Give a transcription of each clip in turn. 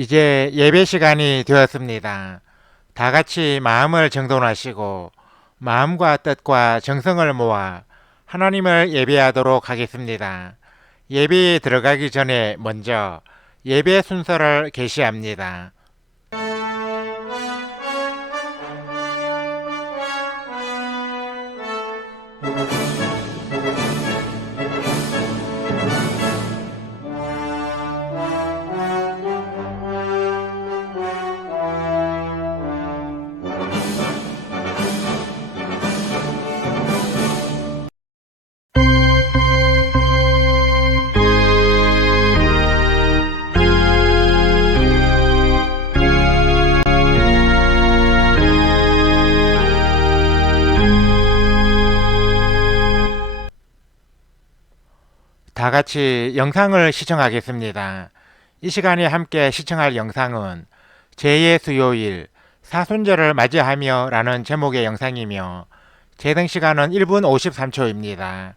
이제 예배 시간이 되었습니다. 다 같이 마음을 정돈하시고 마음과 뜻과 정성을 모아 하나님을 예배하도록 하겠습니다. 예배에 들어가기 전에 먼저 예배 순서를 게시합니다. 다 같이 영상을 시청하겠습니다. 이 시간에 함께 시청할 영상은 제2의 수요일 사순절을 맞이하며 라는 제목의 영상이며 재생 시간은 1분 53초입니다.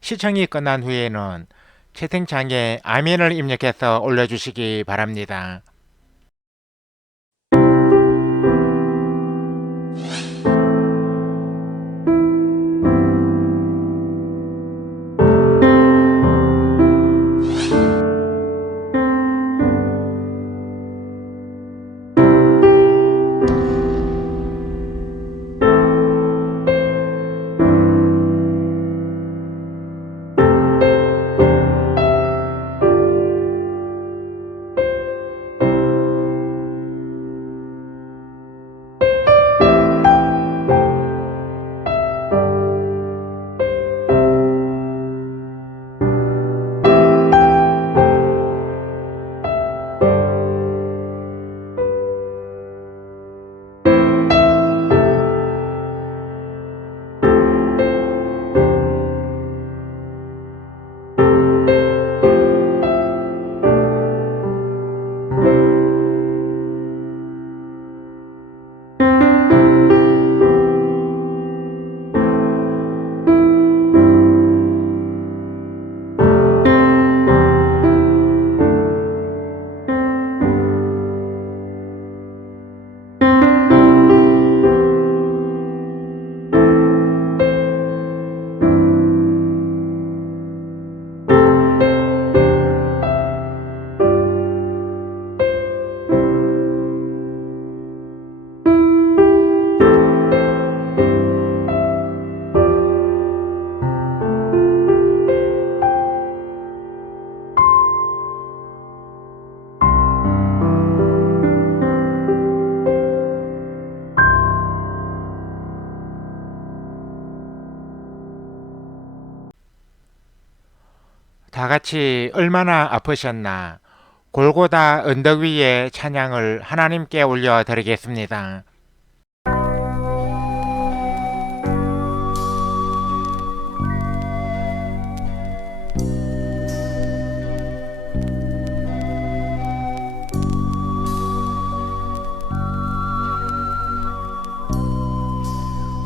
시청이 끝난 후에는 채팅창에 아멘을 입력해서 올려주시기 바랍니다. 다 같이 얼마나 아프셨나 골고다 언덕 위에 찬양을 하나님께 올려드리겠습니다.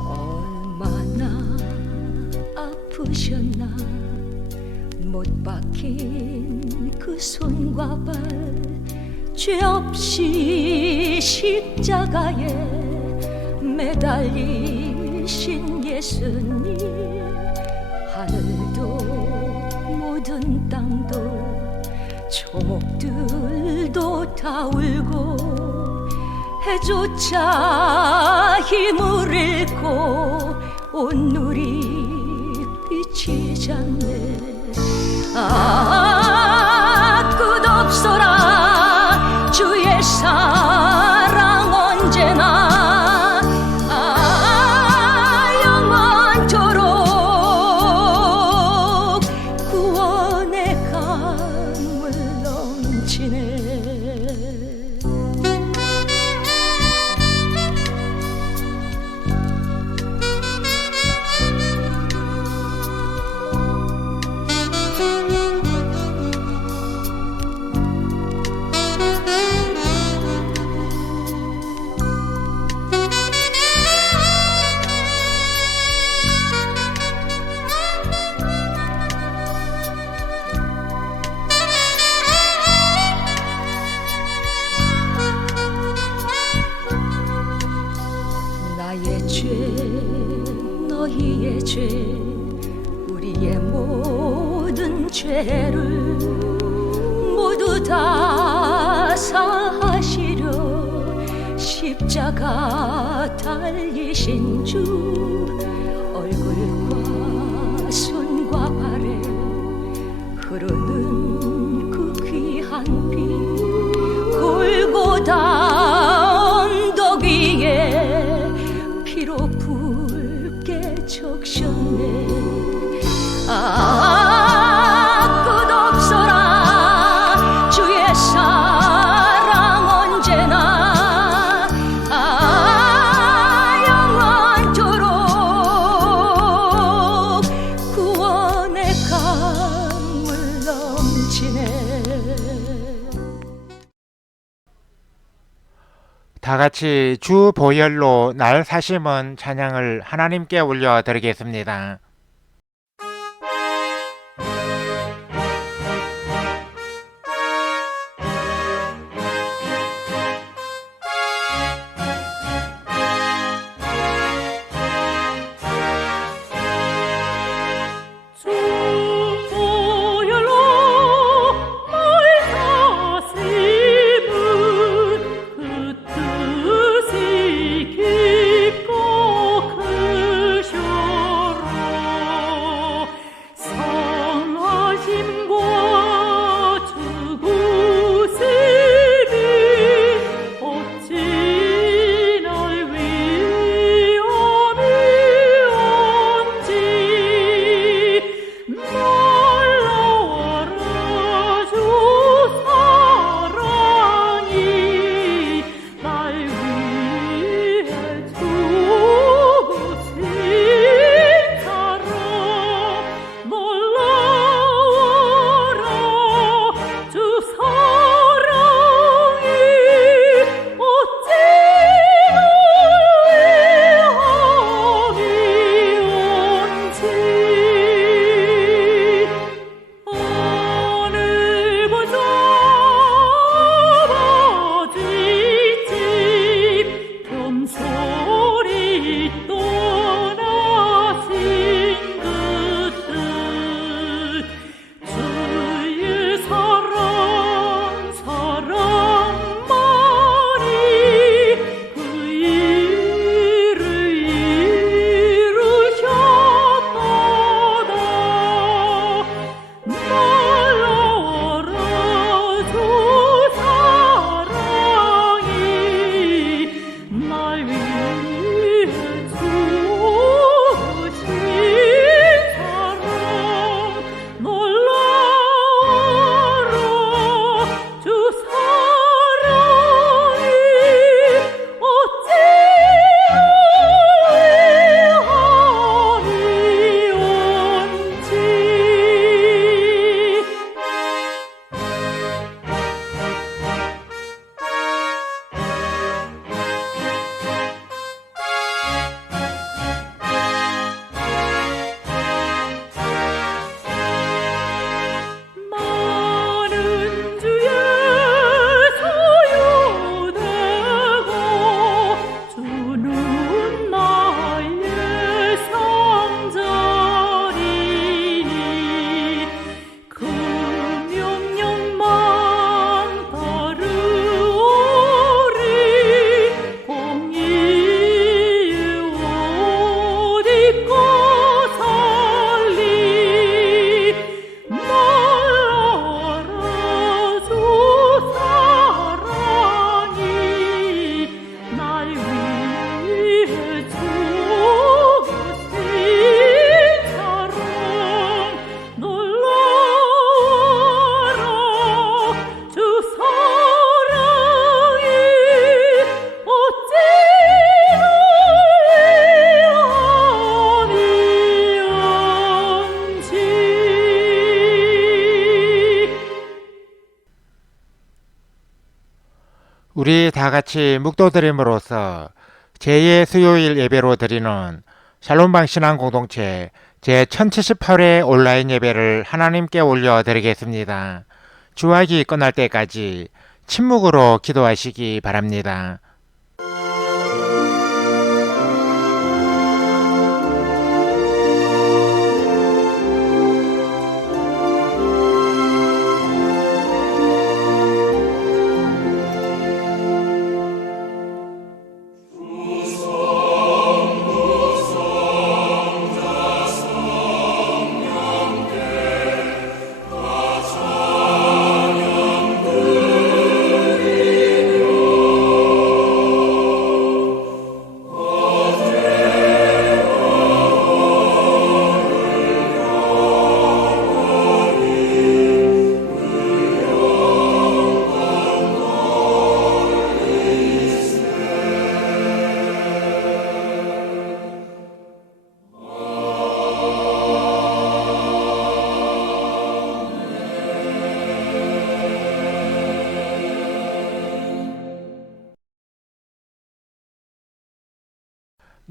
얼마나 아프셨나 못 박힌 그 손과 발 죄 없이 십자가에 매달리신 예수님 하늘도 모든 땅도 초목들도 다 울고 해조차 힘을 잃고 온 누리 빛이 졌네. 끝없소라 주의 사랑 언제나 영원토록 구원의 강물 넘치네. 죄 너희의 죄 우리의 모든 죄를 모두 다 사하시려 십자가 달리신 주 얼굴과 손과 발에 흐르는 그 귀한 피 골고다 언덕 위에 피로 붉게 적셨네. 끝없어라 주의 사랑 언제나 영원토록 구원의 강물 넘치네. 다 같이 주 보혈로 날 사심은 찬양을 하나님께 올려드리겠습니다. 우리 다 같이 묵도드림으로써 제2의 수요일 예배로 드리는 샬롬방 신앙 공동체 제1078회 온라인 예배를 하나님께 올려드리겠습니다. 주학이 끝날 때까지 침묵으로 기도하시기 바랍니다.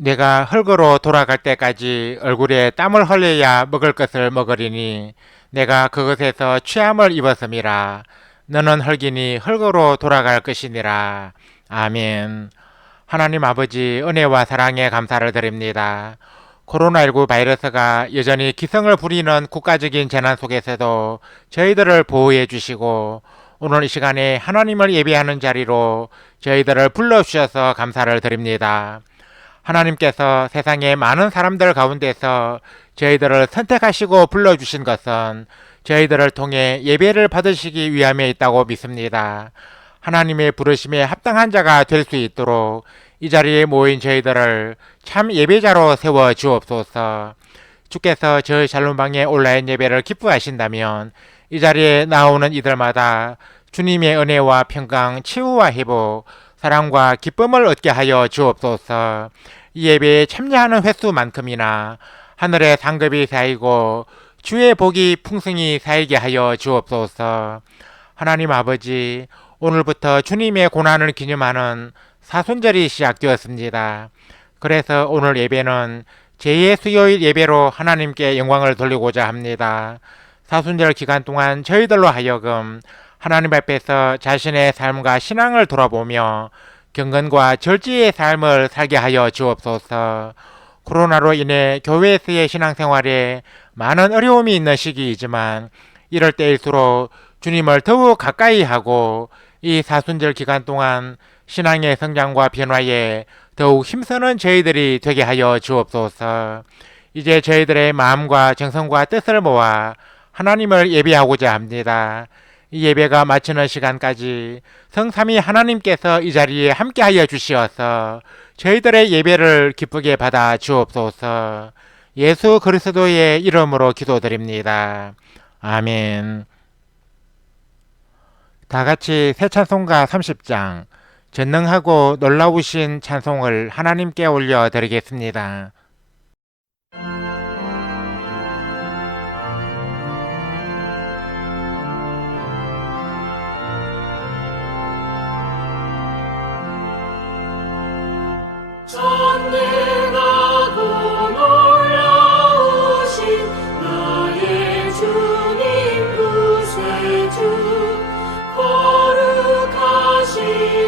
내가 흙으로 돌아갈 때까지 얼굴에 땀을 흘려야 먹을 것을 먹으리니 내가 그것에서 취함을 입었음이라. 너는 흙이니 흙으로 돌아갈 것이니라. 아멘. 하나님 아버지, 은혜와 사랑에 감사를 드립니다. 코로나19 바이러스가 여전히 기승을 부리는 국가적인 재난 속에서도 저희들을 보호해 주시고 오늘 이 시간에 하나님을 예배하는 자리로 저희들을 불러주셔서 감사를 드립니다. 하나님께서 세상의 많은 사람들 가운데서 저희들을 선택하시고 불러주신 것은 저희들을 통해 예배를 받으시기 위함에 있다고 믿습니다. 하나님의 부르심에 합당한 자가 될 수 있도록 이 자리에 모인 저희들을 참 예배자로 세워 주옵소서. 주께서 저희 샬롬방의 온라인 예배를 기뻐하신다면 이 자리에 나오는 이들마다 주님의 은혜와 평강, 치유와 회복, 사랑과 기쁨을 얻게 하여 주옵소서. 이 예배에 참여하는 횟수만큼이나 하늘의 상급이 쌓이고 주의 복이 풍성히 쌓이게 하여 주옵소서. 하나님 아버지, 오늘부터 주님의 고난을 기념하는 사순절이 시작되었습니다. 그래서 오늘 예배는 제2의 수요일 예배로 하나님께 영광을 돌리고자 합니다. 사순절 기간 동안 저희들로 하여금 하나님 앞에서 자신의 삶과 신앙을 돌아보며 경건과 절제의 삶을 살게 하여 주옵소서. 코로나로 인해 교회에서의 신앙생활에 많은 어려움이 있는 시기이지만 이럴 때일수록 주님을 더욱 가까이 하고 이 사순절 기간 동안 신앙의 성장과 변화에 더욱 힘쓰는 저희들이 되게 하여 주옵소서. 이제 저희들의 마음과 정성과 뜻을 모아 하나님을 예배하고자 합니다. 이 예배가 마치는 시간까지 성삼위 하나님께서 이 자리에 함께하여 주시어서 저희들의 예배를 기쁘게 받아 주옵소서. 예수 그리스도의 이름으로 기도드립니다. 아멘. 다같이 새 찬송가 30장 전능하고 놀라우신 찬송을 하나님께 올려드리겠습니다. 전능하고 놀라우신 나의 주님 구세주 거룩하신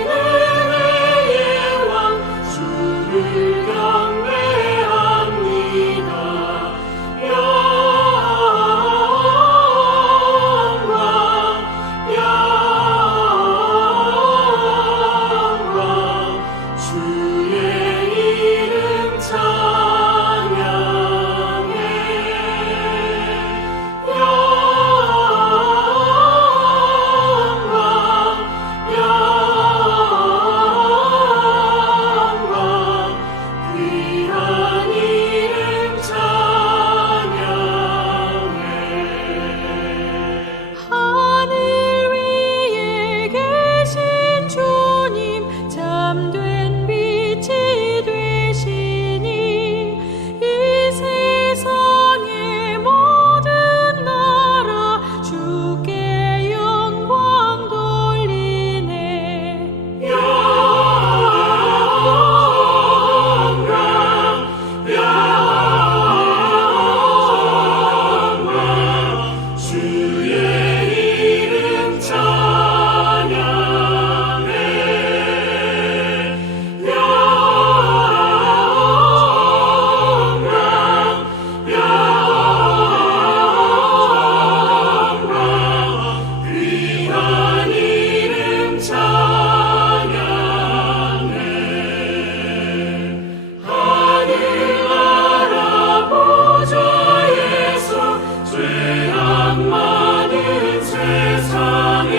은혜의 왕 주를 경배합니다. 영광 주의 이름 찬양해. 영광 귀한 이름 찬양해. 하늘 위에 계신 주님 참된 빛이 되시니 이 세상의 모든 나라 주께 영광 돌리네. 영광 주의 이름 찬양해. 영광 귀한 이름 찬양해. 하늘나라 보좌에서 죄악 많은 세상에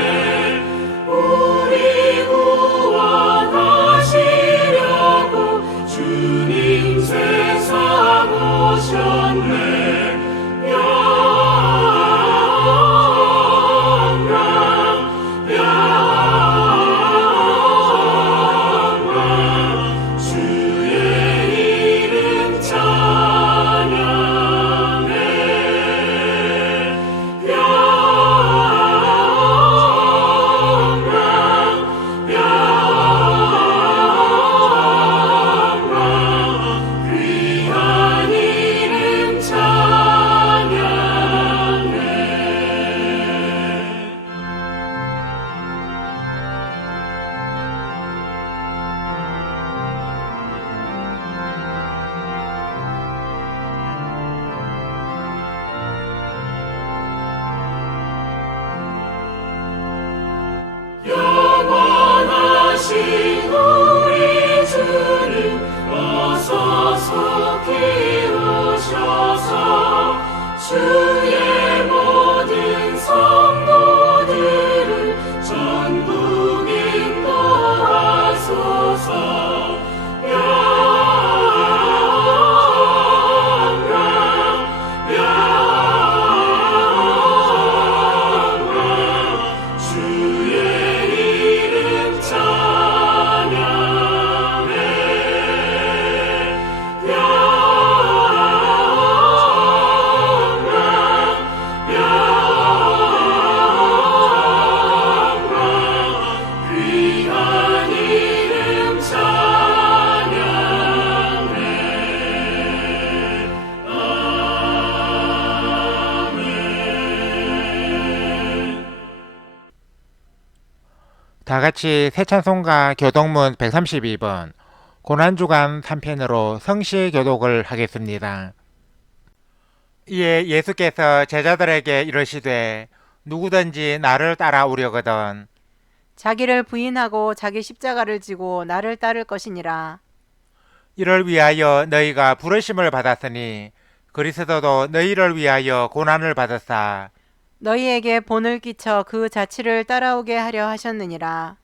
우리 구원하시려고 주님 세상 오셨네. 영광 주의 이름 찬양해. 영광 주의 모든 성도들을 전국 인도하소서. 주의 이름 귀한 이름 찬양해. 아멘. 다 같이 새 찬송가 교독문 132번 고난주간 3편으로 성시 교독을 하겠습니다. 이에 예수께서 제자들에게 이르시되 누구든지 나를 따라오려거든 자기를 부인하고 자기 십자가를 지고 나를 따를 것이니라. 이를 위하여 너희가 부르심을 받았으니 그리스도도 너희를 위하여 고난을 받았사. 너희에게 본을 끼쳐 그 자치를 따라오게 하려 하셨느니라.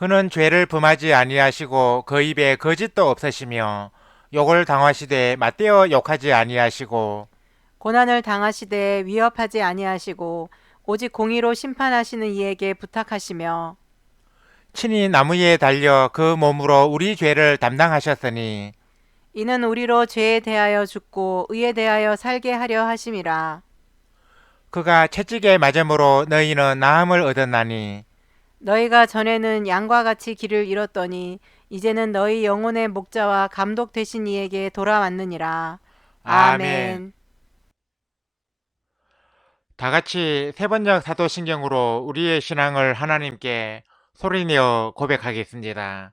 그는 죄를 범하지 아니하시고 그 입에 거짓도 없으시며 욕을 당하시되 맞대어 욕하지 아니하시고 고난을 당하시되 위협하지 아니하시고 오직 공의로 심판하시는 이에게 부탁하시며 친히 나무에 달려 그 몸으로 우리 죄를 담당하셨으니 이는 우리로 죄에 대하여 죽고 의에 대하여 살게 하려 하심이라. 그가 채찍에 맞음으로 너희는 나음을 얻었나니 너희가 전에는 양과 같이 길을 잃었더니 이제는 너희 영혼의 목자와 감독 되신 이에게 돌아왔느니라. 아멘. 다 같이 세 번역 사도신경으로 우리의 신앙을 하나님께 소리내어 고백하겠습니다.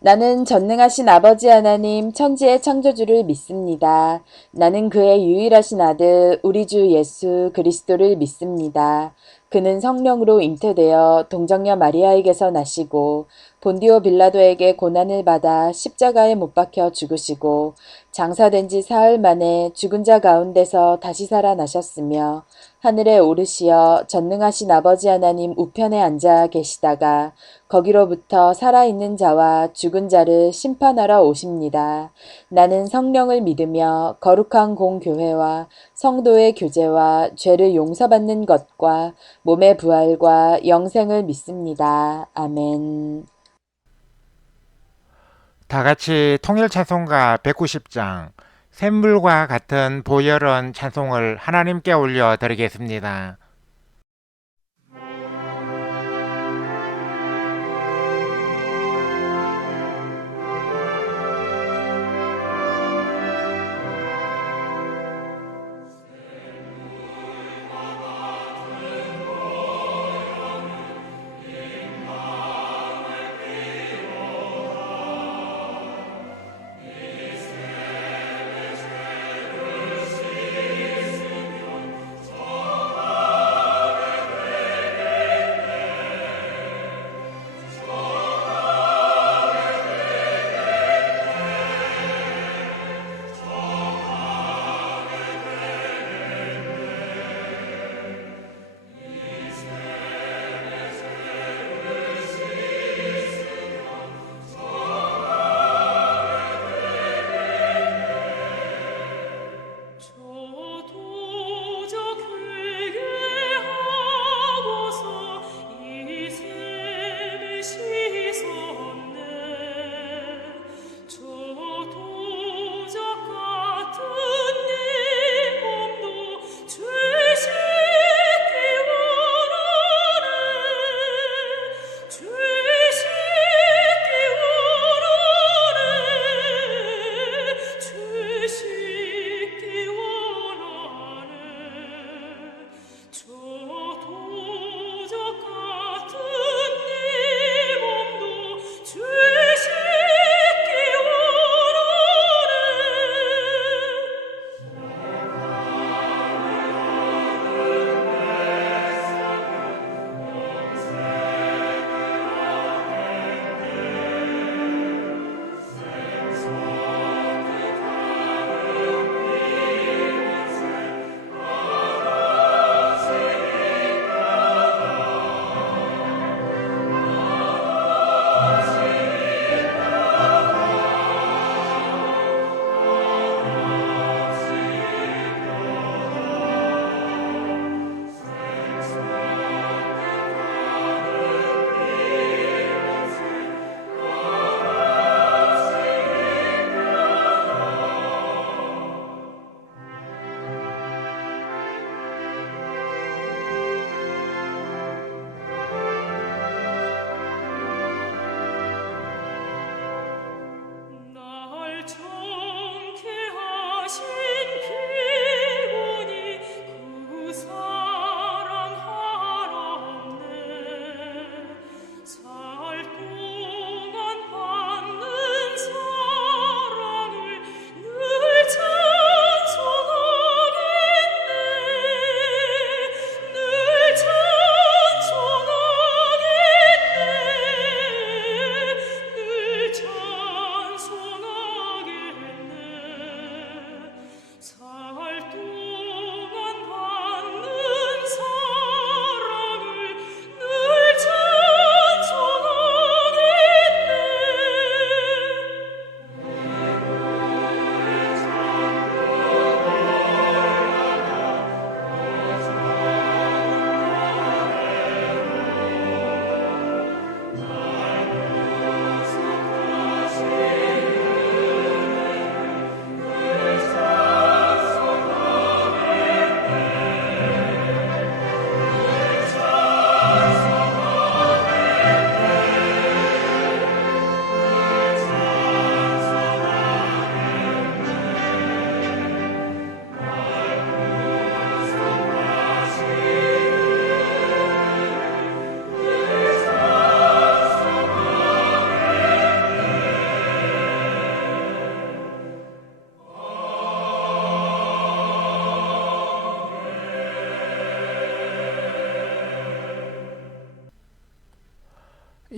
나는 전능하신 아버지 하나님 천지의 창조주를 믿습니다. 나는 그의 유일하신 아들 우리 주 예수 그리스도를 믿습니다. 그는 성령으로 잉태되어 동정녀 마리아에게서 나시고 본디오 빌라도에게 고난을 받아 십자가에 못 박혀 죽으시고 장사된 지 사흘 만에 죽은 자 가운데서 다시 살아나셨으며 하늘에 오르시어 전능하신 아버지 하나님 우편에 앉아 계시다가 거기로부터 살아있는 자와 죽은 자를 심판하러 오십니다. 나는 성령을 믿으며 거룩한 공교회와 성도의 교제와 죄를 용서받는 것과 몸의 부활과 영생을 믿습니다. 아멘. 다 같이 통일 찬송가 190장 샘물과 같은 보혈은 찬송을 하나님께 올려 드리겠습니다.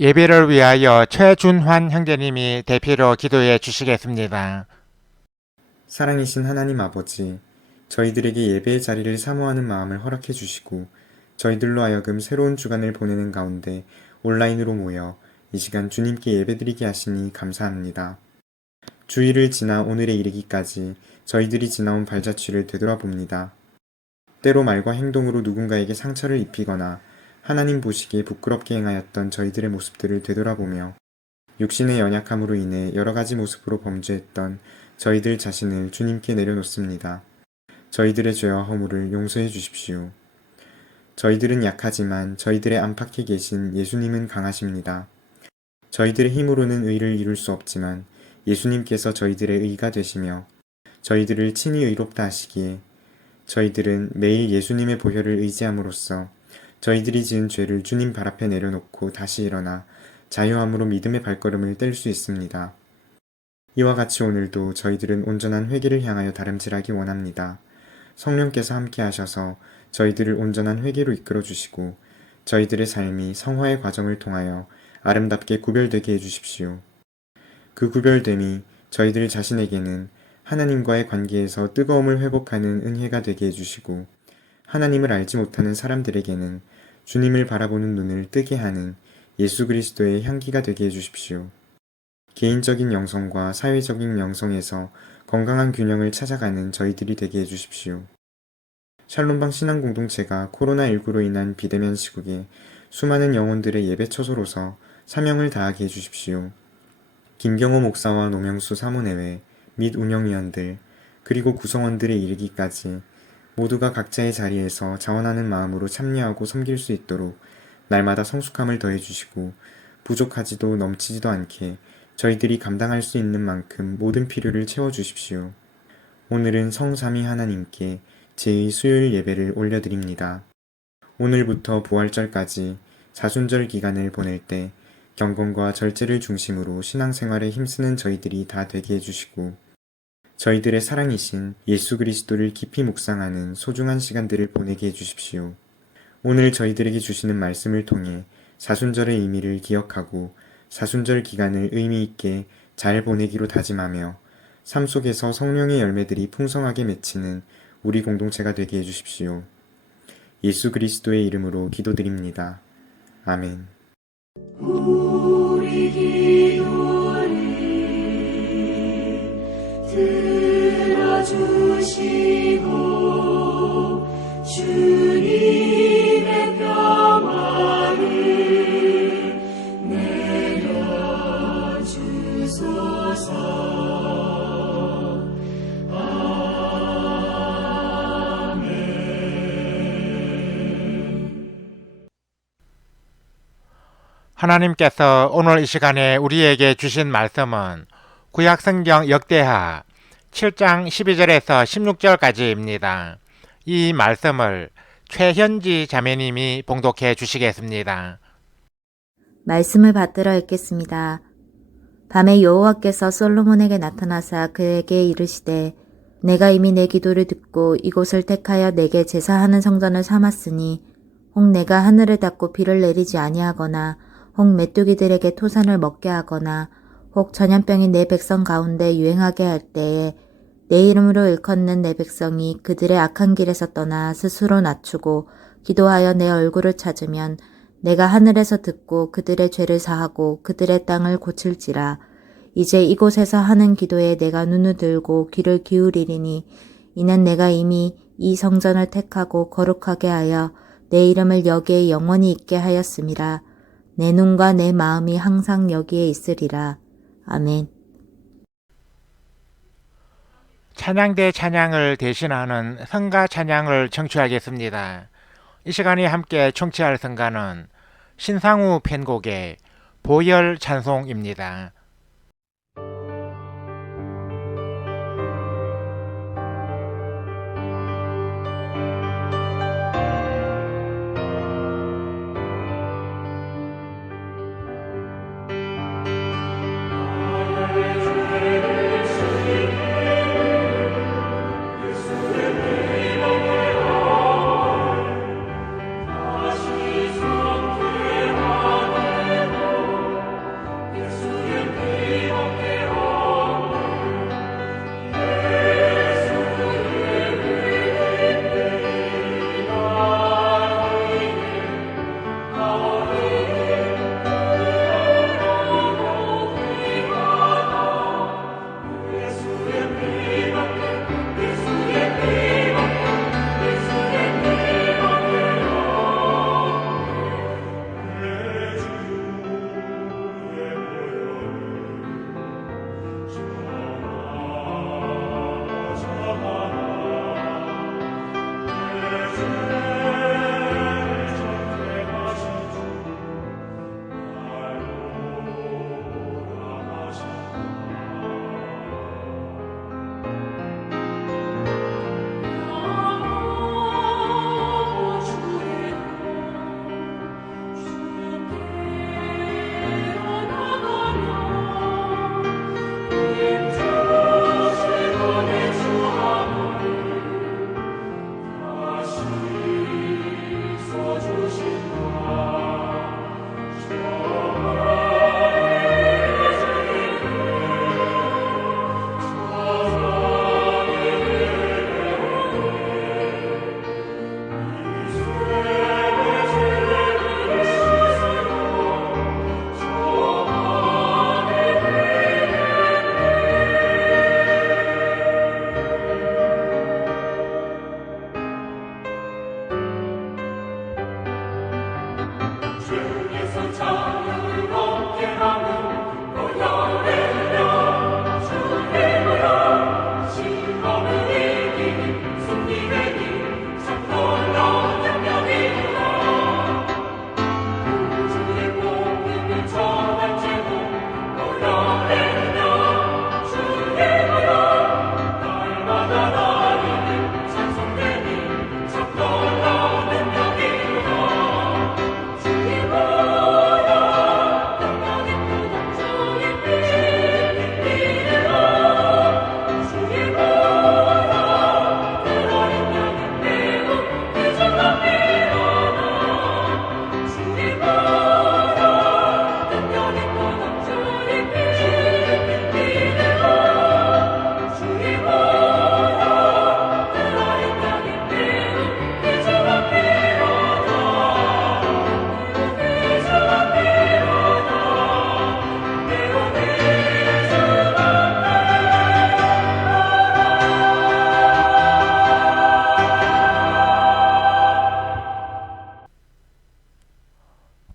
예배를 위하여 최준환 형제님이 대표로 기도해 주시겠습니다. 사랑이신 하나님 아버지, 저희들에게 예배의 자리를 사모하는 마음을 허락해 주시고 저희들로 하여금 새로운 주간을 보내는 가운데 온라인으로 모여 이 시간 주님께 예배드리게 하시니 감사합니다. 주일을 지나 오늘에 이르기까지 저희들이 지나온 발자취를 되돌아봅니다. 때로 말과 행동으로 누군가에게 상처를 입히거나 하나님 보시기에 부끄럽게 행하였던 저희들의 모습들을 되돌아보며 육신의 연약함으로 인해 여러 가지 모습으로 범죄했던 저희들 자신을 주님께 내려놓습니다. 저희들의 죄와 허물을 용서해 주십시오. 저희들은 약하지만 저희들의 안팎에 계신 예수님은 강하십니다. 저희들의 힘으로는 의를 이룰 수 없지만 예수님께서 저희들의 의가 되시며 저희들을 친히 의롭다 하시기에 저희들은 매일 예수님의 보혈을 의지함으로써 저희들이 지은 죄를 주님 발 앞에 내려놓고 다시 일어나 자유함으로 믿음의 발걸음을 뗄 수 있습니다. 이와 같이 오늘도 저희들은 온전한 회개를 향하여 다름질하기 원합니다. 성령께서 함께 하셔서 저희들을 온전한 회개로 이끌어 주시고 저희들의 삶이 성화의 과정을 통하여 아름답게 구별되게 해주십시오. 그 구별됨이 저희들 자신에게는 하나님과의 관계에서 뜨거움을 회복하는 은혜가 되게 해주시고 하나님을 알지 못하는 사람들에게는 주님을 바라보는 눈을 뜨게 하는 예수 그리스도의 향기가 되게 해주십시오. 개인적인 영성과 사회적인 영성에서 건강한 균형을 찾아가는 저희들이 되게 해주십시오. 샬롬방 신앙공동체가 코로나19로 인한 비대면 시국에 수많은 영혼들의 예배 처소로서 사명을 다하게 해주십시오. 김경호 목사와 노명수 사모내외 및 운영위원들 그리고 구성원들의 이르기까지 모두가 각자의 자리에서 자원하는 마음으로 참여하고 섬길 수 있도록 날마다 성숙함을 더해주시고 부족하지도 넘치지도 않게 저희들이 감당할 수 있는 만큼 모든 필요를 채워주십시오. 오늘은 성삼위 하나님께 제2 수요일 예배를 올려드립니다. 오늘부터 부활절까지 사순절 기간을 보낼 때 경건과 절제를 중심으로 신앙생활에 힘쓰는 저희들이 다 되게 해주시고 저희들의 사랑이신 예수 그리스도를 깊이 묵상하는 소중한 시간들을 보내게 해주십시오. 오늘 저희들에게 주시는 말씀을 통해 사순절의 의미를 기억하고 사순절 기간을 의미 있게 잘 보내기로 다짐하며 삶 속에서 성령의 열매들이 풍성하게 맺히는 우리 공동체가 되게 해주십시오. 예수 그리스도의 이름으로 기도드립니다. 아멘. 우리 기도를 들어주시고 주님의 평화를 내려주소서. 하나님께서 오늘 이 시간에 우리에게 주신 말씀은 구약성경 역대하 7장 12절에서 16절까지입니다. 이 말씀을 최현지 자매님이 봉독해 주시겠습니다. 말씀을 받들어 읽겠습니다. 밤에 여호와께서 솔로몬에게 나타나사 그에게 이르시되 내가 이미 내 기도를 듣고 이곳을 택하여 내게 제사하는 성전을 삼았으니 혹 내가 하늘을 닫고 비를 내리지 아니하거나 혹 메뚜기들에게 토산을 먹게 하거나 혹 전염병이 내 백성 가운데 유행하게 할 때에 내 이름으로 일컫는 내 백성이 그들의 악한 길에서 떠나 스스로 낮추고 기도하여 내 얼굴을 찾으면 내가 하늘에서 듣고 그들의 죄를 사하고 그들의 땅을 고칠지라. 이제 이곳에서 하는 기도에 내가 눈을 들고 귀를 기울이리니 이는 내가 이미 이 성전을 택하고 거룩하게 하여 내 이름을 여기에 영원히 있게 하였음이라. 내 눈과 내 마음이 항상 여기에 있으리라. 아멘. 찬양대 찬양을 대신하는 성가 찬양을 청취하겠습니다. 이 시간에 함께 청취할 성가는 신상우 편곡의 보혈 찬송입니다. 다시 성회하되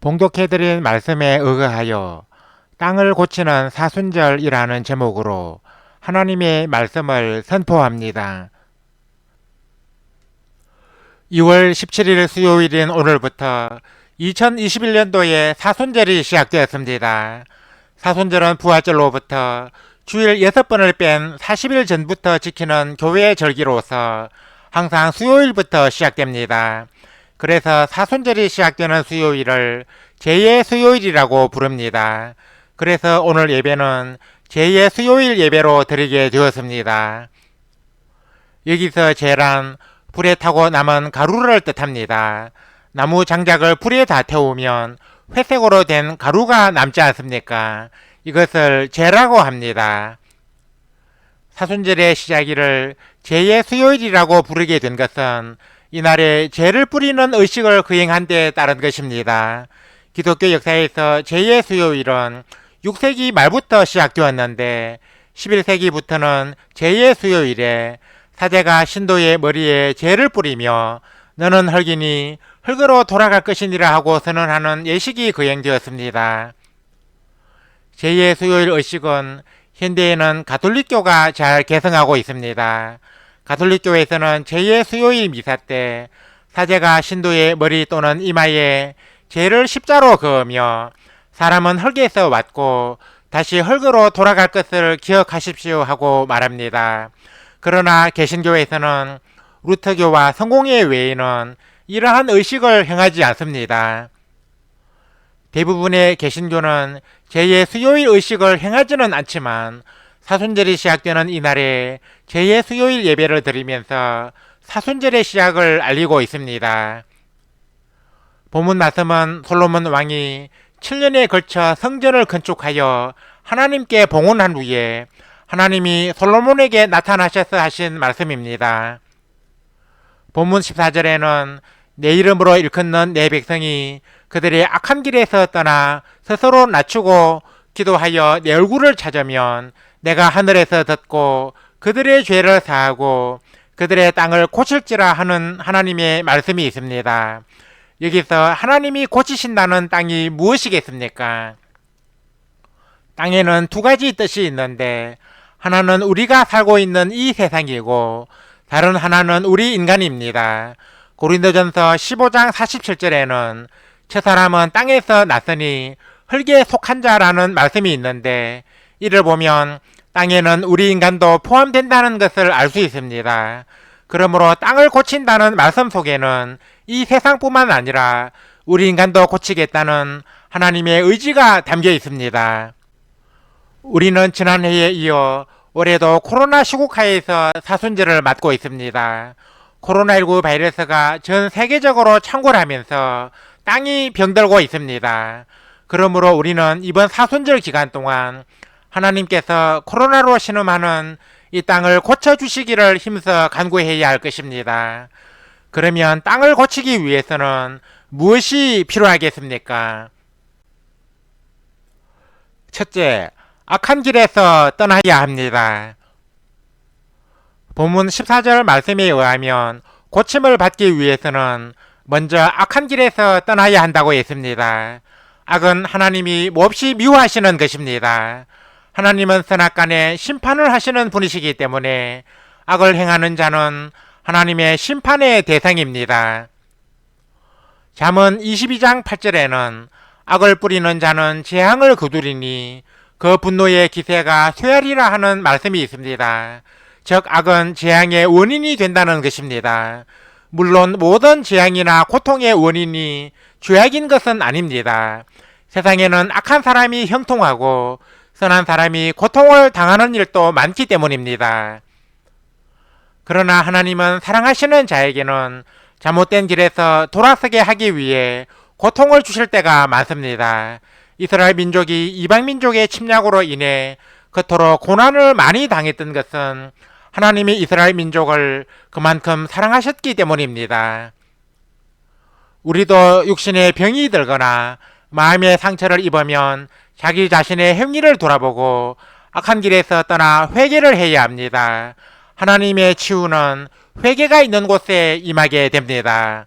봉독해드린 말씀에 의거하여 땅을 고치는 사순절이라는 제목으로 하나님의 말씀을 선포합니다. 2월 17일 수요일인 오늘부터 2021년도의 사순절이 시작되었습니다. 사순절은 부활절로부터 주일 6번을 뺀 40일 전부터 지키는 교회의 절기로서 항상 수요일부터 시작됩니다. 그래서 사순절이 시작되는 수요일을 제2의 수요일이라고 부릅니다. 그래서 오늘 예배는 제2의 수요일 예배로 드리게 되었습니다. 여기서 제란 불에 타고 남은 가루를 뜻합니다. 나무 장작을 불에 다 태우면 회색으로 된 가루가 남지 않습니까? 이것을 제라고 합니다. 사순절의 시작일을 제의 수요일이라고 부르게 된 것은 이날에 제를 뿌리는 의식을 거행한 데에 따른 것입니다. 기독교 역사에서 제의 수요일은 6세기 말부터 시작되었는데 11세기부터는 제의 수요일에 사제가 신도의 머리에 제를 뿌리며 너는 흙이니 흙으로 돌아갈 것이니라 하고 선언하는 예식이 거행되었습니다. 제2의 수요일 의식은 현대에는 가톨릭교가 잘 개성하고 있습니다. 가톨릭교에서는 제2의 수요일 미사 때 사제가 신도의 머리 또는 이마에 제를 십자로 그으며 사람은 흙에서 왔고 다시 흙으로 돌아갈 것을 기억하십시오 하고 말합니다. 그러나 개신교에서는 루터교와 성공회 외에는 이러한 의식을 행하지 않습니다. 대부분의 개신교는 제2의 수요일 의식을 행하지는 않지만 사순절이 시작되는 이날에 제2의 수요일 예배를 드리면서 사순절의 시작을 알리고 있습니다. 본문 말씀은 솔로몬 왕이 7년에 걸쳐 성전을 건축하여 하나님께 봉헌한 후에 하나님이 솔로몬에게 나타나셔서 하신 말씀입니다. 본문 14절에는 내 이름으로 일컫는 내 백성이 그들의 악한 길에서 떠나 스스로 낮추고 기도하여 내 얼굴을 찾으면 내가 하늘에서 듣고 그들의 죄를 사하고 그들의 땅을 고칠지라 하는 하나님의 말씀이 있습니다. 여기서 하나님이 고치신다는 땅이 무엇이겠습니까? 땅에는 두 가지 뜻이 있는데 하나는 우리가 살고 있는 이 세상이고 다른 하나는 우리 인간입니다. 고린도전서 15장 47절에는 저 사람은 땅에서 났으니 흙에 속한 자라는 말씀이 있는데 이를 보면 땅에는 우리 인간도 포함된다는 것을 알 수 있습니다. 그러므로 땅을 고친다는 말씀 속에는 이 세상뿐만 아니라 우리 인간도 고치겠다는 하나님의 의지가 담겨 있습니다. 우리는 지난해에 이어 올해도 코로나 시국하에서 사순절을 맞고 있습니다. 코로나19 바이러스가 전 세계적으로 창궐하면서 땅이 병들고 있습니다. 그러므로 우리는 이번 사순절 기간 동안 하나님께서 코로나로 신음하는 이 땅을 고쳐주시기를 힘써 간구해야 할 것입니다. 그러면 땅을 고치기 위해서는 무엇이 필요하겠습니까? 첫째, 악한 길에서 떠나야 합니다. 본문 14절 말씀에 의하면 고침을 받기 위해서는 먼저 악한 길에서 떠나야 한다고 했습니다. 악은 하나님이 몹시 미워하시는 것입니다. 하나님은 선악간에 심판을 하시는 분이시기 때문에 악을 행하는 자는 하나님의 심판의 대상입니다. 잠언 22장 8절에는 악을 뿌리는 자는 재앙을 거두리니 그 분노의 기세가 쇠하리라 하는 말씀이 있습니다. 즉 악은 재앙의 원인이 된다는 것입니다. 물론 모든 재앙이나 고통의 원인이 죄악인 것은 아닙니다. 세상에는 악한 사람이 형통하고 선한 사람이 고통을 당하는 일도 많기 때문입니다. 그러나 하나님은 사랑하시는 자에게는 잘못된 길에서 돌아서게 하기 위해 고통을 주실 때가 많습니다. 이스라엘 민족이 이방 민족의 침략으로 인해 그토록 고난을 많이 당했던 것은 하나님이 이스라엘 민족을 그만큼 사랑하셨기 때문입니다. 우리도 육신에 병이 들거나 마음의 상처를 입으면 자기 자신의 행위를 돌아보고 악한 길에서 떠나 회개를 해야 합니다. 하나님의 치유는 회개가 있는 곳에 임하게 됩니다.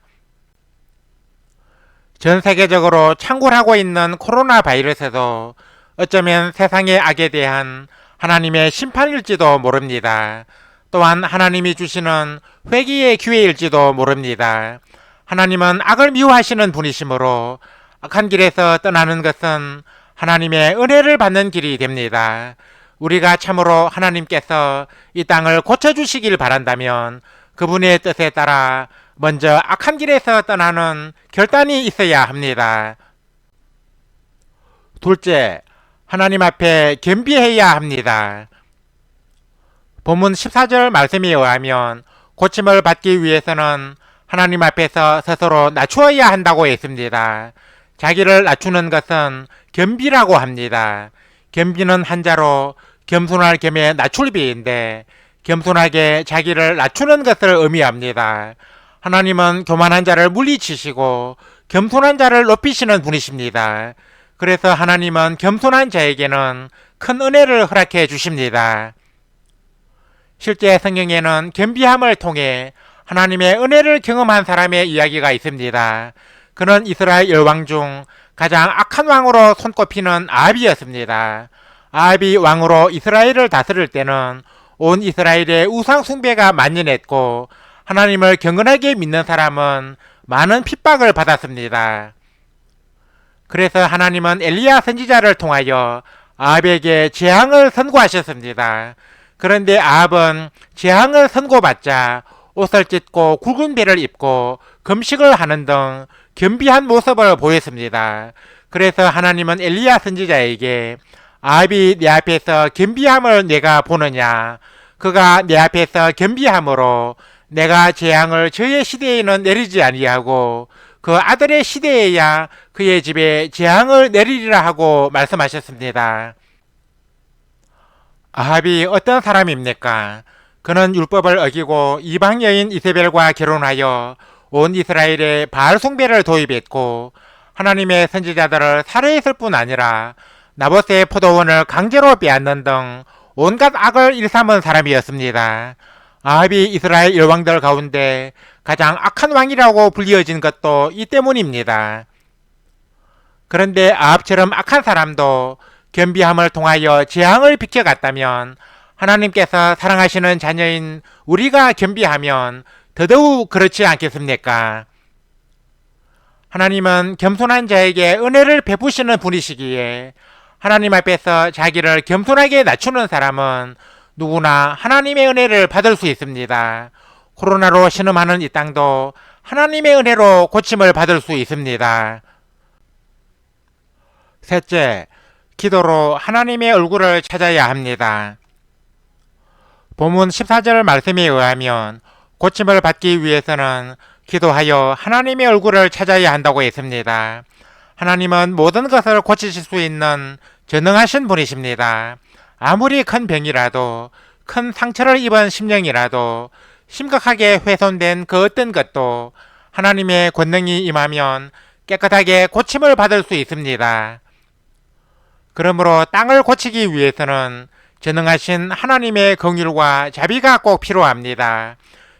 전 세계적으로 창궐하고 있는 코로나 바이러스도 어쩌면 세상의 악에 대한 하나님의 심판일지도 모릅니다. 또한 하나님이 주시는 회개의 기회일지도 모릅니다. 하나님은 악을 미워하시는 분이시므로 악한 길에서 떠나는 것은 하나님의 은혜를 받는 길이 됩니다. 우리가 참으로 하나님께서 이 땅을 고쳐주시길 바란다면 그분의 뜻에 따라 먼저 악한 길에서 떠나는 결단이 있어야 합니다. 둘째, 하나님 앞에 겸비해야 합니다. 본문 14절 말씀에 의하면 고침을 받기 위해서는 하나님 앞에서 스스로 낮추어야 한다고 했습니다. 자기를 낮추는 것은 겸비라고 합니다. 겸비는 한자로 겸손할 겸의 낮출비인데 겸손하게 자기를 낮추는 것을 의미합니다. 하나님은 교만한 자를 물리치시고 겸손한 자를 높이시는 분이십니다. 그래서 하나님은 겸손한 자에게는 큰 은혜를 허락해 주십니다. 실제 성경에는 겸비함을 통해 하나님의 은혜를 경험한 사람의 이야기가 있습니다. 그는 이스라엘 열왕 중 가장 악한 왕으로 손꼽히는 아합이었습니다. 아합이 왕으로 이스라엘을 다스릴 때는 온 이스라엘의 우상 숭배가 만연했고 하나님을 경건하게 믿는 사람은 많은 핍박을 받았습니다. 그래서 하나님은 엘리야 선지자를 통하여 아합에게 재앙을 선고하셨습니다. 그런데 아합은 재앙을 선고받자 옷을 찢고 굵은 배를 입고 금식을 하는 등 겸비한 모습을 보였습니다. 그래서 하나님은 엘리야 선지자에게 아합이 내 앞에서 겸비함을 내가 보느냐? 그가 내 앞에서 겸비함으로 내가 재앙을 저의 시대에는 내리지 아니하고 그 아들의 시대에야 그의 집에 재앙을 내리리라 하고 말씀하셨습니다. 아합이 어떤 사람입니까? 그는 율법을 어기고 이방 여인 이세벨과 결혼하여 온 이스라엘에 바알 숭배를 도입했고 하나님의 선지자들을 살해했을 뿐 아니라 나봇의 포도원을 강제로 빼앗는 등 온갖 악을 일삼은 사람이었습니다. 아합이 이스라엘 열왕들 가운데 가장 악한 왕이라고 불리어진 것도 이 때문입니다. 그런데 아합처럼 악한 사람도 겸비함을 통하여 재앙을 비켜갔다면 하나님께서 사랑하시는 자녀인 우리가 겸비하면 더더욱 그렇지 않겠습니까? 하나님은 겸손한 자에게 은혜를 베푸시는 분이시기에 하나님 앞에서 자기를 겸손하게 낮추는 사람은 누구나 하나님의 은혜를 받을 수 있습니다. 코로나로 신음하는 이 땅도 하나님의 은혜로 고침을 받을 수 있습니다. 셋째, 기도로 하나님의 얼굴을 찾아야 합니다. 본문 14절 말씀에 의하면 고침을 받기 위해서는 기도하여 하나님의 얼굴을 찾아야 한다고 했습니다. 하나님은 모든 것을 고치실 수 있는 전능하신 분이십니다. 아무리 큰 병이라도 큰 상처를 입은 심령이라도 심각하게 훼손된 그 어떤 것도 하나님의 권능이 임하면 깨끗하게 고침을 받을 수 있습니다. 그러므로 땅을 고치기 위해서는 전능하신 하나님의 긍휼과 자비가 꼭 필요합니다.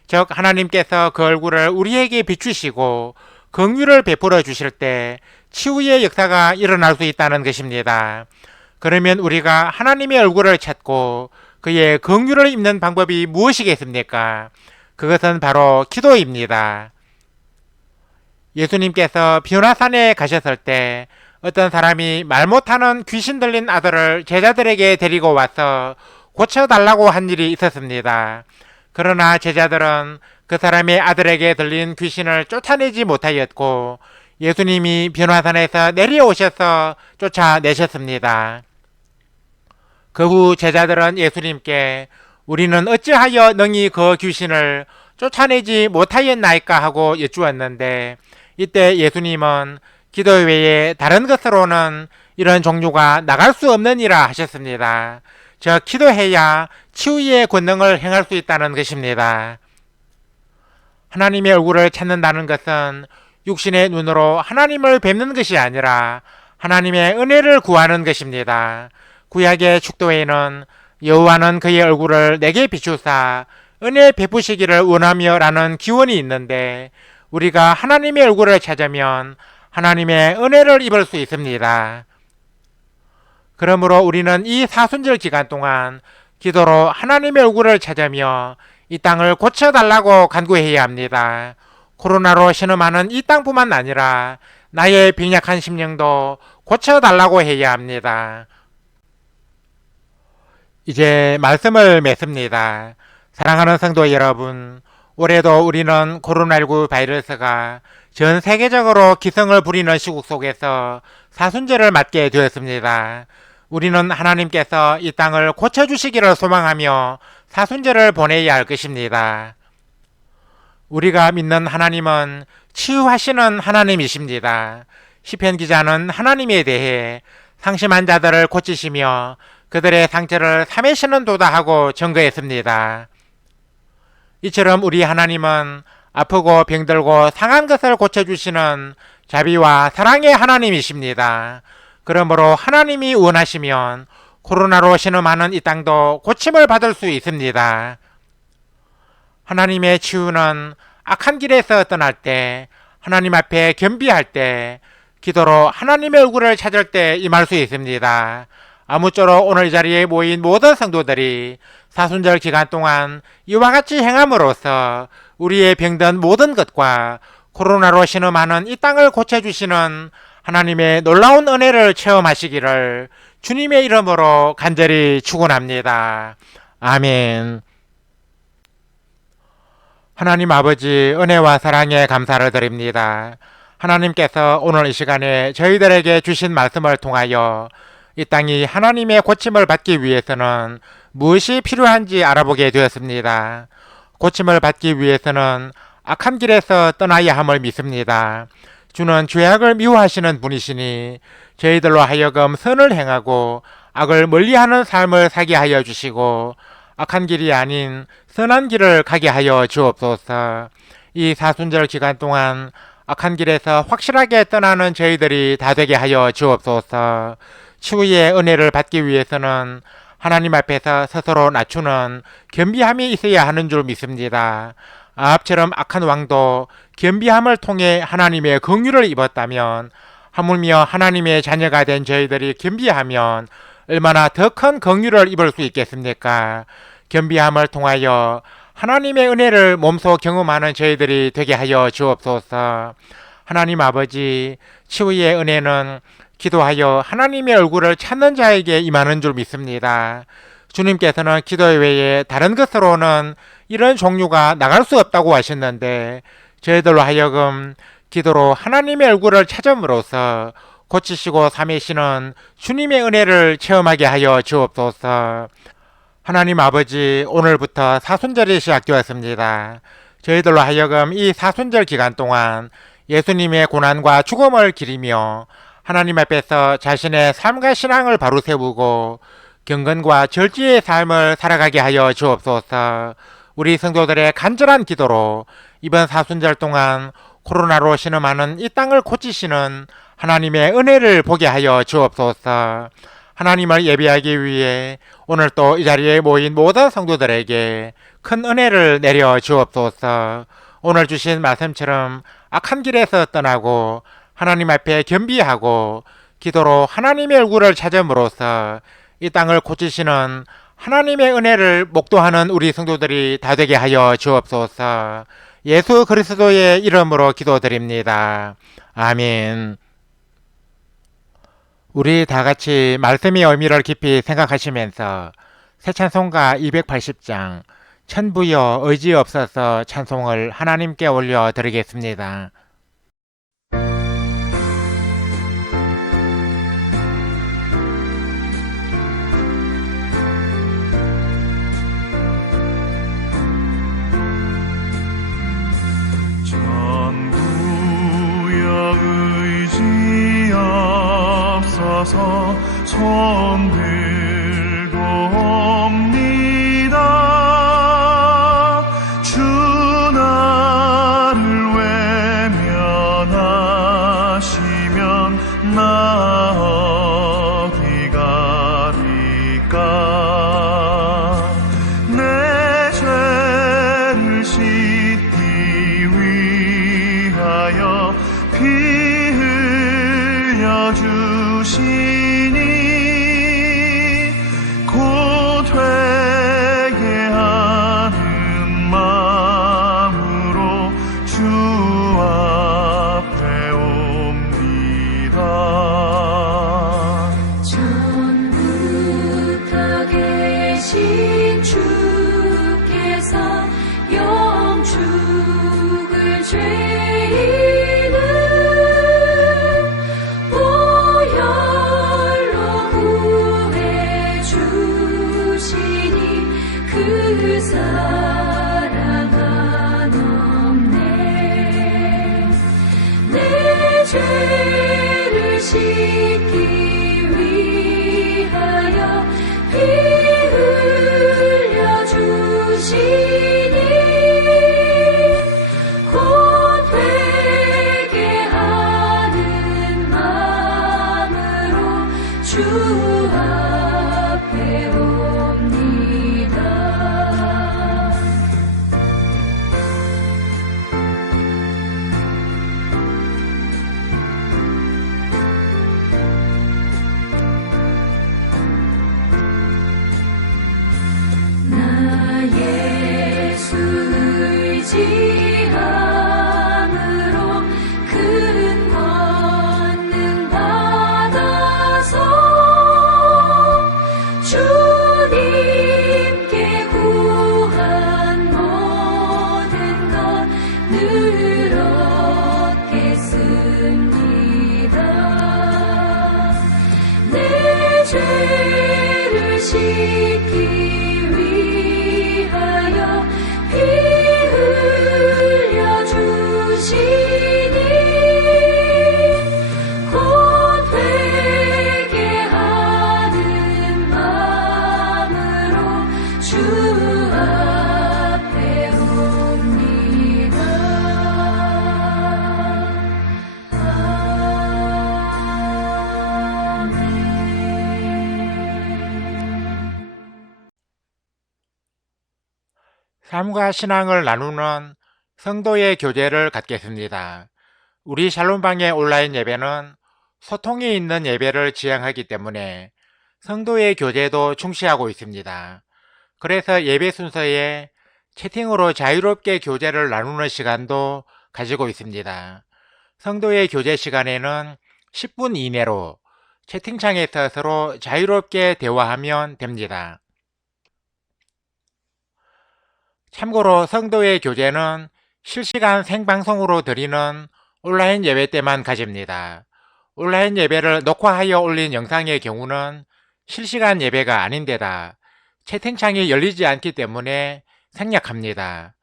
즉 하나님께서 그 얼굴을 우리에게 비추시고 긍휼을 베풀어 주실 때 치유의 역사가 일어날 수 있다는 것입니다. 그러면 우리가 하나님의 얼굴을 찾고 그의 긍휼을 입는 방법이 무엇이겠습니까? 그것은 바로 기도입니다. 예수님께서 비오나산에 가셨을 때 어떤 사람이 말 못하는 귀신 들린 아들을 제자들에게 데리고 와서 고쳐달라고 한 일이 있었습니다. 그러나 제자들은 그 사람의 아들에게 들린 귀신을 쫓아내지 못하였고 예수님이 변화산에서 내려오셔서 쫓아내셨습니다. 그 후 제자들은 예수님께 우리는 어찌하여 능히 그 귀신을 쫓아내지 못하였나이까 하고 여쭈었는데 이때 예수님은 기도 외에 다른 것으로는 이런 종류가 나갈 수 없느니라 하셨습니다. 즉 기도해야 치유의 권능을 행할 수 있다는 것입니다. 하나님의 얼굴을 찾는다는 것은 육신의 눈으로 하나님을 뵙는 것이 아니라 하나님의 은혜를 구하는 것입니다. 구약의 축도에는 여호와는 그의 얼굴을 내게 비추사 은혜 베푸시기를 원하며 라는 기원이 있는데 우리가 하나님의 얼굴을 찾으면 하나님의 은혜를 입을 수 있습니다. 그러므로 우리는 이 사순절 기간 동안 기도로 하나님의 얼굴을 찾으며 이 땅을 고쳐달라고 간구해야 합니다. 코로나로 신음하는 이 땅뿐만 아니라 나의 빈약한 심령도 고쳐달라고 해야 합니다. 이제 말씀을 맺습니다. 사랑하는 성도 여러분, 올해도 우리는 코로나19 바이러스가 전 세계적으로 기승을 부리는 시국 속에서 사순절을 맞게 되었습니다. 우리는 하나님께서 이 땅을 고쳐주시기를 소망하며 사순절을 보내야 할 것입니다. 우리가 믿는 하나님은 치유하시는 하나님이십니다. 시편 기자는 하나님에 대해 상심한 자들을 고치시며 그들의 상처를 삼으시는 도다 하고 증거했습니다. 이처럼 우리 하나님은 아프고 병들고 상한 것을 고쳐주시는 자비와 사랑의 하나님이십니다. 그러므로 하나님이 원하시면 코로나로 신음하는 이 땅도 고침을 받을 수 있습니다. 하나님의 치유는 악한 길에서 떠날 때, 하나님 앞에 겸비할 때, 기도로 하나님의 얼굴을 찾을 때 임할 수 있습니다. 아무쪼록 오늘 이 자리에 모인 모든 성도들이 사순절 기간 동안 이와 같이 행함으로써 우리의 병든 모든 것과 코로나로 신음하는 이 땅을 고쳐주시는 하나님의 놀라운 은혜를 체험하시기를 주님의 이름으로 간절히 축원합니다. 아멘. 하나님 아버지 은혜와 사랑에 감사를 드립니다. 하나님께서 오늘 이 시간에 저희들에게 주신 말씀을 통하여 이 땅이 하나님의 고침을 받기 위해서는 무엇이 필요한지 알아보게 되었습니다. 고침을 받기 위해서는 악한 길에서 떠나야 함을 믿습니다. 주는 죄악을 미워하시는 분이시니 저희들로 하여금 선을 행하고 악을 멀리하는 삶을 살게 하여 주시고 악한 길이 아닌 선한 길을 가게 하여 주옵소서. 이 사순절 기간 동안 악한 길에서 확실하게 떠나는 저희들이 다 되게 하여 주옵소서. 치유의 은혜를 받기 위해서는 하나님 앞에서 스스로 낮추는 겸비함이 있어야 하는 줄 믿습니다. 아합처럼 악한 왕도 겸비함을 통해 하나님의 긍휼을 입었다면 하물며 하나님의 자녀가 된 저희들이 겸비하면 얼마나 더 큰 긍휼을 입을 수 있겠습니까? 겸비함을 통하여 하나님의 은혜를 몸소 경험하는 저희들이 되게 하여 주옵소서. 하나님 아버지, 치유의 은혜는 기도하여 하나님의 얼굴을 찾는 자에게 임하는 줄 믿습니다. 주님께서는 기도 외에 다른 것으로는 이런 종류가 나갈 수 없다고 하셨는데 저희들로 하여금 기도로 하나님의 얼굴을 찾음으로써 고치시고 삼으시는 주님의 은혜를 체험하게 하여 주옵소서. 하나님 아버지, 오늘부터 사순절이 시작되었습니다. 저희들로 하여금 이 사순절 기간 동안 예수님의 고난과 죽음을 기리며 하나님 앞에서 자신의 삶과 신앙을 바로 세우고 경건과 절제의 삶을 살아가게 하여 주옵소서. 우리 성도들의 간절한 기도로 이번 사순절 동안 코로나로 신음하는 이 땅을 고치시는 하나님의 은혜를 보게 하여 주옵소서. 하나님을 예배하기 위해 오늘 또 이 자리에 모인 모든 성도들에게 큰 은혜를 내려 주옵소서. 오늘 주신 말씀처럼 악한 길에서 떠나고 하나님 앞에 겸비하고 기도로 하나님의 얼굴을 찾음으로써 이 땅을 고치시는 하나님의 은혜를 목도하는 우리 성도들이 다 되게 하여 주옵소서. 예수 그리스도의 이름으로 기도드립니다. 아멘. 우리 다 같이 말씀의 의미를 깊이 생각하시면서 새 찬송가 280장 천부여 의지 없어서 찬송을 하나님께 올려드리겠습니다. 손 들고 옵니다. 주 나를 외면하시면 나 어디 가리까. 내 죄를 씻기 위하여 피 사랑 한없네. 내 죄를 씻기 위하여 피 흘려 주시니 곧 회개하는 마음으로 주 앞에 옵니다. 나 예수 의지함으로 큰 권능 받아서 주님께 구한 모든 것 늘 얻겠습니다. 내 죄를 씻기 위하여 피 흘려 주시니 곧 회개하는 마음으로 주 앞에 옵니다. 삶과 신앙을 나누는 성도의 교제를 갖겠습니다. 우리 샬롬방의 온라인 예배는 소통이 있는 예배를 지향하기 때문에 성도의 교제도 중시하고 있습니다. 그래서 예배 순서에 채팅으로 자유롭게 교제를 나누는 시간도 가지고 있습니다. 성도의 교제 시간에는 10분 이내로 채팅창에서 서로 자유롭게 대화하면 됩니다. 참고로 성도의 교제는 실시간 생방송으로 드리는 온라인 예배 때만 가집니다. 온라인 예배를 녹화하여 올린 영상의 경우는 실시간 예배가 아닌데다 채팅창이 열리지 않기 때문에 생략합니다.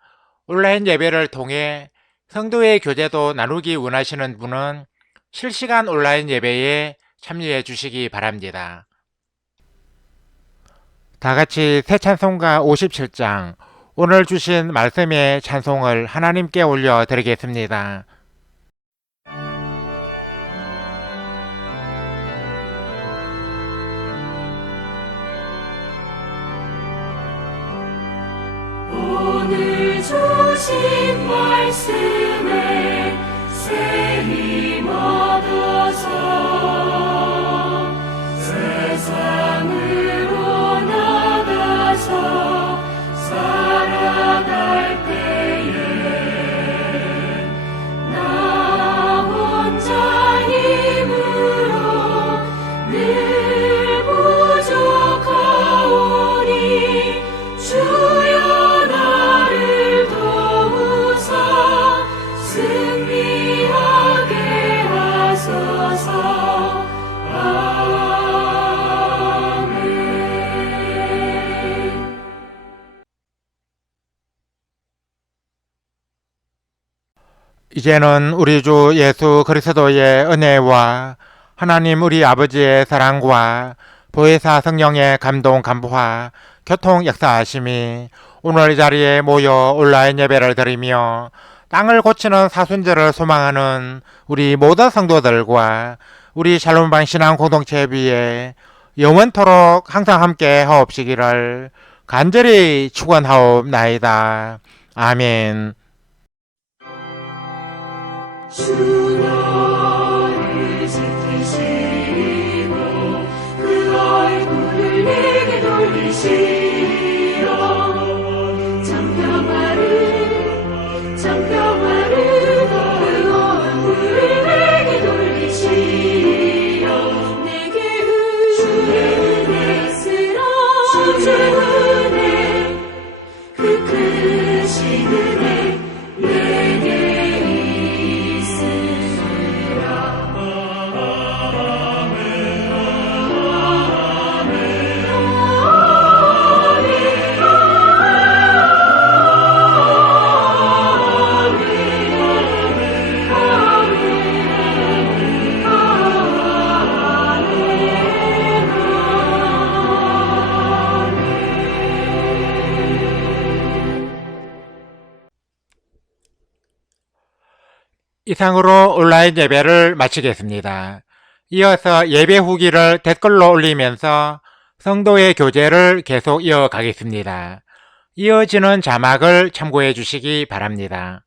온라인 예배를 통해 성도의 교제도 나누기 원하시는 분은 실시간 온라인 예배에 참여해 주시기 바랍니다. 다같이 새 찬송가 57장 오늘 주신 말씀의 찬송을 하나님께 올려드리겠습니다. 오늘 주신 말씀에 새 힘 얻어서 세상으로 나가서 살아갈 때에 나 혼자 힘으로 늘 부족하오니 주여 나를 도우사 승리하게 하소서. 아멘. 이제는 우리 주 예수 그리스도의 은혜와 하나님 우리 아버지의 사랑과 보혜사 성령의 감동 감화 교통 역사하심이 오늘 이 자리에 모여 온라인 예배를 드리며 땅을 고치는 사순절을 소망하는 우리 모든 성도들과 우리 샬롬방 신앙 공동체 위에 영원토록 항상 함께 하옵시기를 간절히 축원하옵나이다. 아멘. 주 너를 지키시고 그 얼굴을 내게 돌리시어 장평화를 그 얼굴을 내게 돌리시어 내게 주의 은혜 쓰라. 주의 은혜 그 크신 은혜 내게 있으라. 이상으로 온라인 예배를 마치겠습니다. 이어서 예배 후기를 댓글로 올리면서 성도의 교제를 계속 이어가겠습니다. 이어지는 자막을 참고해 주시기 바랍니다.